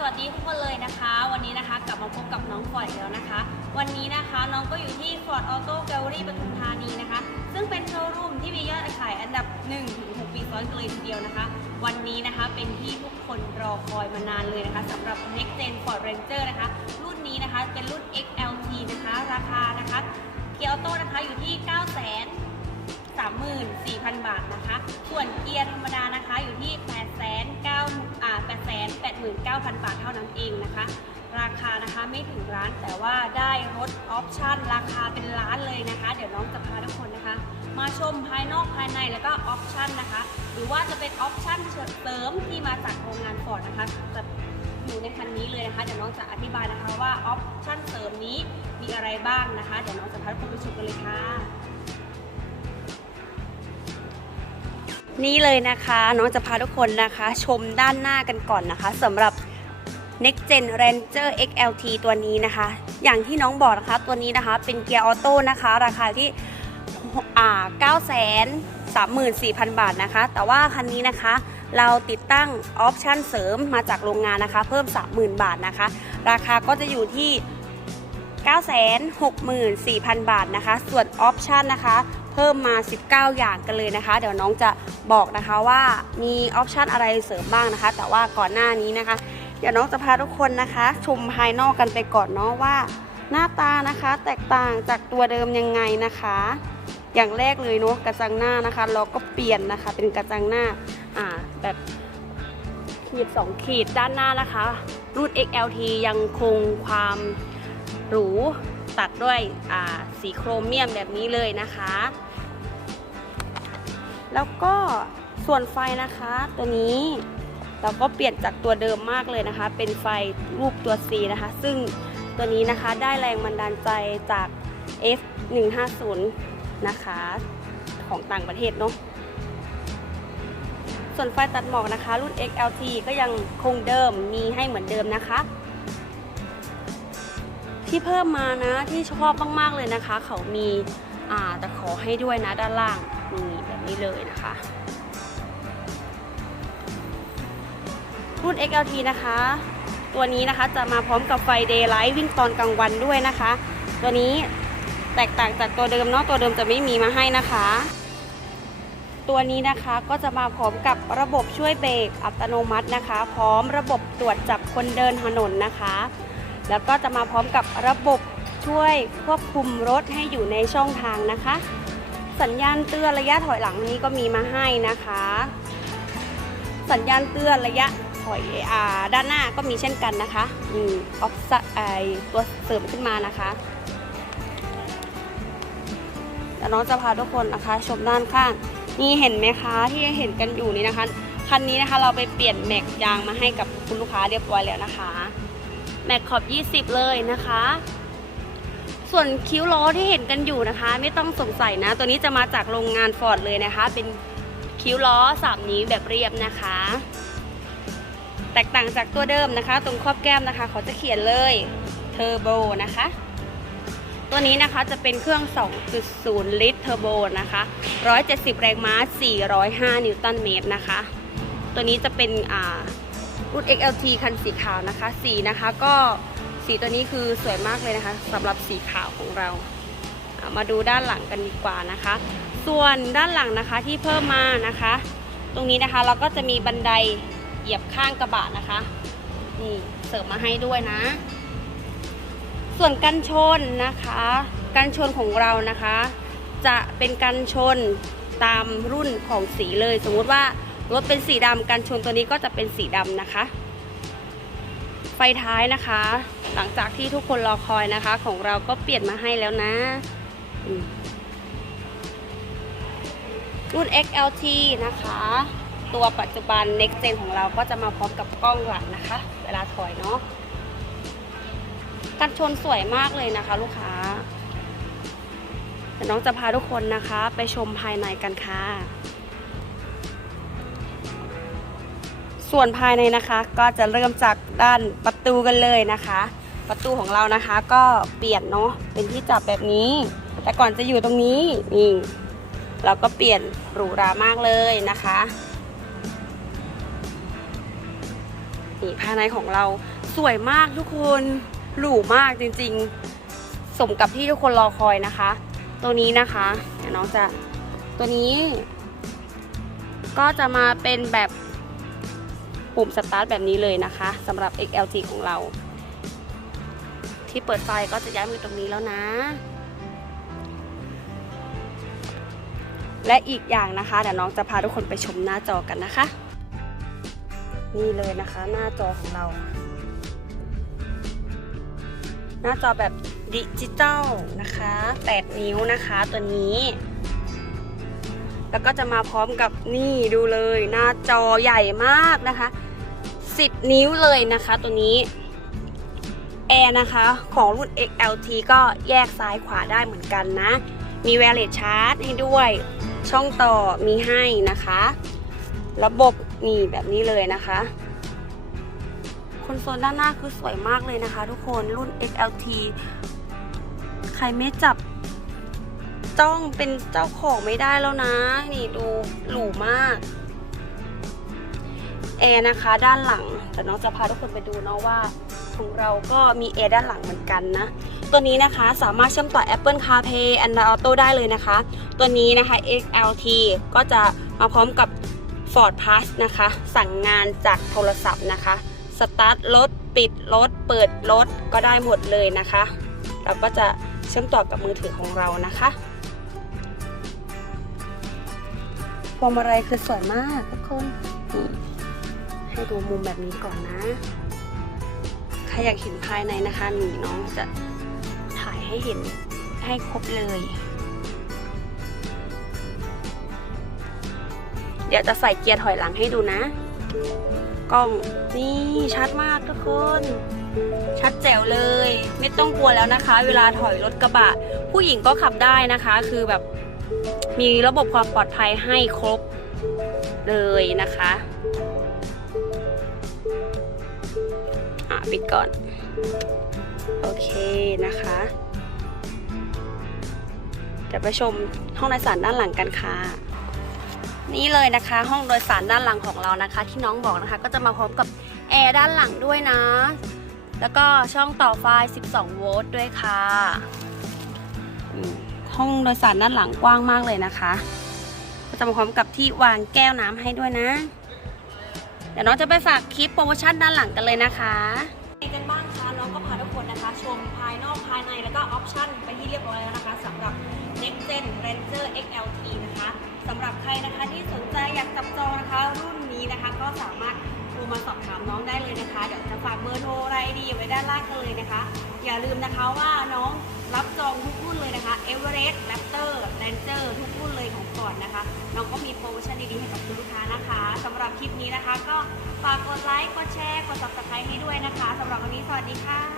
สวัสดีทุกคนเลยนะคะ วันนี้นะคะกลับมาพบกับน้องฟอร์ดแล้วนะคะ วันนี้นะคะน้องก็อยู่ที่ Ford Auto Gallery ปทุมธานีนะคะ ซึ่งเป็นโชว์รูมที่มียอดขายอันดับ1ถึง6ปีซ้อนกันเลยทีเดียวนะคะ วันนี้นะคะเป็นที่ทุกคนรอคอยมานานเลยนะคะสำหรับ Next Gen Ford Ranger นะคะ รุ่นนี้นะคะเป็นรุ่น XLT นะคะ ราคานะคะเกียร์ออโต้นะคะอยู่ที่ 9 0 0 0 0 34,000 บาทนะคะ ส่วนเกียร์ธรรมดานะคะอยู่ที่8 9อ่า889,000 บาทเท่านั้นเองนะคะ ราคานะคะไม่ถึงร้านแต่ว่าได้รถออปชั่นราคาเป็นล้านเลยนะคะ เดี๋ยวน้องจะพาทุกคนนะคะ มาชมภายนอกภายในแล้วก็ออปชั่นนะคะ หรือว่าจะเป็นออปชั่นเสริมที่มาจากโรงงานฟอร์ดนะคะจะอยู่ในคันนี้เลยนะคะเดี๋ยวน้องจะอธิบายนะคะว่าออปชั่นเสริมนี้มีอะไรบ้างนะคะ เดี๋ยวน้องจะพาทุกคนไปชมกันเลยค่ะ นี่เลยนะคะน้องจะพาทุกคนนะคะ ชมด้านหน้ากันก่อนนะคะสำหรับ Next Gen Ranger XLT ตัวนี้นะคะ อย่างที่น้องบอกนะคะตัวนี้นะคะ เป็นเกียร์ออโต้นะคะ ราคาที่อ่า9 3 4 0 0 0 บาทนะคะ แต่ว่าคันนี้นะคะ เราติดตั้งออปชั่นเสริมมาจากโรงงานนะคะ เพิ่ม 30,000 บาทนะคะ ราคาก็จะอยู่ที่ 964,000 บาทนะคะ ส่วนออปชันนะคะ เพิ่มมา 19 อย่างกันเลยนะคะ เดี๋ยวน้องจะบอกนะคะว่ามีออปชันอะไรเสริมบ้างนะคะ แต่ว่าก่อนหน้านี้นะคะ เดี๋ยวน้องจะพาทุกคนนะคะ ชมภายนอกกันไปก่อนเนาะว่า หน้าตานะคะแตกต่างจากตัวเดิมยังไงนะคะ อย่างแรกเลยเนาะกระจังหน้านะคะ เราก็เปลี่ยนนะคะเป็นกระจังหน้าอ่าแบบขีด 2 ขีดด้านหน้านะคะ รุ่น XLT ยังคงความ หรูตัดด้วยสีโครเมียมแบบนี้เลยนะคะ แล้วก็ส่วนไฟนะคะตัวนี้เราก็เปลี่ยนจากตัวเดิมมากเลยนะคะ เป็นไฟรูปตัว C นะคะ ซึ่งตัวนี้นะคะได้แรงบันดาลใจจาก F150 นะคะของต่างประเทศเนาะ ส่วนไฟตัดหมอกนะคะ รุ่น XLT ก็ยังคงเดิมมีให้เหมือนเดิมนะคะ ที่เพิ่มมานะที่ชอบมากๆเลยนะคะ เขามีอ่าตะขอให้ด้วยนะด้านล่างนี่แบบนี้เลยนะคะรุ่น XLT นะคะ ตัวนี้นะคะจะมาพร้อมกับไฟ Daylight วิ่งตอนกลางวันด้วยนะคะ ตัวนี้แตกต่างจากตัวเดิมเนาะตัวเดิมจะไม่มีมาให้นะคะ ตัวนี้นะคะก็จะมาพร้อมกับระบบช่วยเบรกอัตโนมัตินะคะ พร้อมระบบตรวจจับคนเดินถนนนะคะ แล้วก็จะมาพร้อมกับระบบช่วยควบคุมรถให้อยู่ในช่องทางนะคะ สัญญาณเตือนระยะถอยหลังนี้ก็มีมาให้นะคะ สัญญาณเตือนระยะถอยอาด้านหน้าก็มีเช่นกันนะคะอืมออฟซไอตัวเสริมขึ้นมานะคะแล้วน้องจะพาทุกคนนะคะ ชมด้านข้าง นี่เห็นไหมคะที่เห็นกันอยู่นี่นะคะคันนี้นะคะเราไปเปลี่ยนแม็กยางมาให้กับคุณลูกค้าเรียบร้อยแล้วนะคะ แม็กขอบ 20 เลยนะคะ ส่วนคิ้วล้อที่เห็นกันอยู่นะคะ ไม่ต้องสงสัยนะ ตัวนี้จะมาจากโรงงานฟอร์ดเลยนะคะ เป็นคิ้วล้อสามนิ้วแบบเรียบนะคะ แตกต่างจากตัวเดิมนะคะ ตรงครอบแก้มนะคะเขาจะเขียนเลยเทอร์โบนะคะตัวนี้นะคะจะเป็นเครื่อง 2.0 ลิตรเทอร์โบนะคะ 170 แรงม้า 405 นิวตันเมตรนะคะ ตัวนี้จะเป็นอ่า รุ่น XLT คันสีขาวนะคะ สีนะคะก็สีตัวนี้คือสวยมากเลยนะคะสำหรับสีขาวของเรา มาดูด้านหลังกันดีกว่านะคะ ส่วนด้านหลังนะคะที่เพิ่มมานะคะ ตรงนี้นะคะเราก็จะมีบันไดเหยียบข้างกระบะนะคะนี่เสริมมาให้ด้วยนะ ส่วนกันชนนะคะกันชนของเรานะคะ จะเป็นกันชนตามรุ่นของสีเลย สมมุติว่า รถเป็นสีดำกันชนตัวนี้ก็จะเป็นสีดำนะคะ ไฟท้ายนะคะ หลังจากที่ทุกคนรอคอยนะคะ ของเราก็เปลี่ยนมาให้แล้วนะรุ่น XLT นะคะ ตัวปัจจุบัน Next Gen ของเราก็จะมาพร้อมกับกล้องหลังนะคะ เวลาถอยเนาะกันชนสวยมากเลยนะคะ ลูกค้าเดี๋ยวน้องจะพาทุกคนนะคะ ไปชมภายในกันค่ะ ส่วนภายในนะคะก็จะเริ่มจากด้านประตูกันเลยนะคะ ประตูของเรานะคะก็เปลี่ยนเนาะเป็นที่จับแบบนี้ แต่ก่อนจะอยู่ตรงนี้นี่เราก็เปลี่ยนหรูหรามากเลยนะคะนี่ภายในของเราสวยมากทุกคนหรูมากจริงๆ สมกับที่ทุกคนรอคอยนะคะ ตัวนี้นะคะเดี๋ยวน้องจะตัวนี้ ก็จะมาเป็นแบบ ปุ่มสตาร์ทแบบนี้เลยนะคะสำหรับ XLG ของเรา ที่เปิดไฟก็จะย้ายมาตรงนี้แล้วนะ และอีกอย่างนะคะเดี๋ยวน้องจะพาทุกคนไปชมหน้าจอกันนะคะ นี่เลยนะคะหน้าจอของเรา หน้าจอแบบดิจิตอลนะคะ 8 นิ้วนะคะตัวนี้แล้วก็จะมาพร้อมกับนี่ดูเลย หน้าจอใหญ่มากนะคะ 10 นิ้วเลยนะคะตัวนี้แอร์นะคะของรุ่น XLT ก็แยกซ้ายขวาได้เหมือนกันนะ มีแวร์เลสชาร์จให้ด้วย ช่องต่อมีให้นะคะ ระบบนี่แบบนี้เลยนะคะคอนโซลด้านหน้าคือสวยมากเลยนะคะ ทุกคนรุ่น XLT ใครไม่จับจ้องเป็นเจ้าของไม่ได้แล้วนะ นี่ดูหรูมาก แอร์นะคะด้านหลังแต่น้องจะพาทุกคนไปดูเนาะว่า ของเราก็มีแอร์ด้านหลังเหมือนกันนะ ตัวนี้นะคะสามารถเชื่อมต่อ Apple CarPlay Android Auto ได้เลยนะคะ ตัวนี้นะคะ XLT ก็จะมาพร้อมกับ Ford Pass นะคะ สั่งงานจากโทรศัพท์นะคะสตาร์ทรถปิดรถเปิดรถก็ได้หมดเลยนะคะ เราก็จะเชื่อมต่อกับมือถือของเรานะคะพวงมาลัยคือสวยมากทุกคนนี่ ให้ดูมุมแบบนี้ก่อนนะ ใครอยากเห็นภายในนะคะหนีน้องจะถ่ายให้เห็นให้ครบเลย เดี๋ยวจะใส่เกียร์ถอยหลังให้ดูนะ กล้องนี่ชัดมากทุกคนชัดแจ๋วเลย ไม่ต้องกลัวแล้วนะคะ เวลาถอยรถกระบะ ผู้หญิงก็ขับได้นะคะ คือแบบมีระบบความปลอดภัยให้ครบเลยนะคะ ปิดก่อน โอเคนะคะเดี๋ยวไปชมห้องโดยสารด้านหลังกันค่ะ นี่เลยนะคะ ห้องโดยสารด้านหลังของเรานะคะ ที่น้องบอกนะคะ ก็จะมาพร้อมกับแอร์ด้านหลังด้วยนะ แล้วก็ช่องต่อไฟ 12 โวลต์ด้วยค่ะห้องโดยสารด้านหลังกว้างมากเลยนะคะ ก็จะมาพร้อมกับที่วางแก้วน้ำให้ด้วยนะ ดี๋ยวน้องจะไปฝากคลิปโปรโมชั่นด้านหลังกันเลยนะคะไปกันบ้างคะน้องก็พาทุกคนนะคะ ชมภายนอกภายในแล้วก็ออปชั่นไปที่เรียบร้อยแล้วนะคะสำหรับ Next Gen Ranger XLT นะคะสำหรับใครนะคะที่สนใจอยากจับจองนะคะ รุ่นนี้นะคะ ก็สามารถโทรมาสอบถามน้องได้เลยนะคะ เดี๋ยวจะฝากเบอร์โทรรายดีไว้ด้านล่างกันเลยนะคะ อย่าลืมนะคะว่าน้องรับจองทุกรุ่นเลยนะคะ Everest Raptor คลิปนี้นะคะ ก็ฝากกดไลค์ กดแชร์ กด subscribe ให้ด้วยนะคะสำหรับวันนี้สวัสดีค่ะ